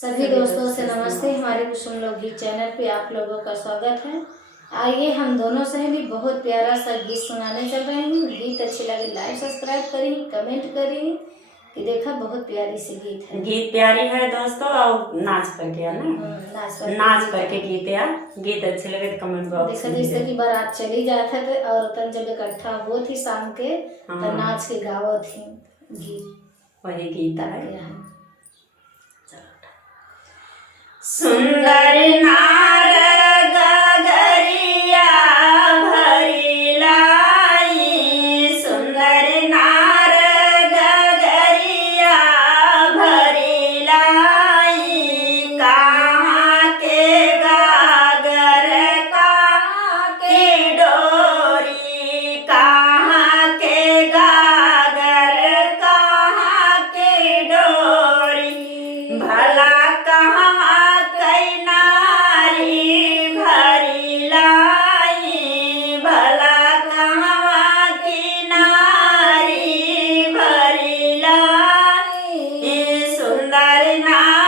सभी दोस्तों से नमस्ते। हमारे कुसुम लोकगीत चैनल पे आप लोगों का स्वागत है। आइए हम दोनों सहेली बहुत प्यारा सा गीत सुनाने चल रहे हैं। गीत अच्छे लगे लाइक सब्सक्राइब करिए, कमेंट करिए कि देखा बहुत प्यारी सी गीत है। गीत प्यारी है दोस्तों और नाच करके है ना, नाच करके गीत है। गीत अच्छे लगे तो कमेंट बॉक्स देखा में जैसे कि बारात चली जाते थे और तन जब इकट्ठा हो थी शाम के तो नाच के गावो थी गीत, वही गीत है। सुंदर नार गगरिया भरी लाई, सुंदर नार गगरिया भरी लाई, कहाँ के गागर कहाँ के डोरी, कहाँ के गागर कहाँ के डोरी, भला कहाँ सुंदर ना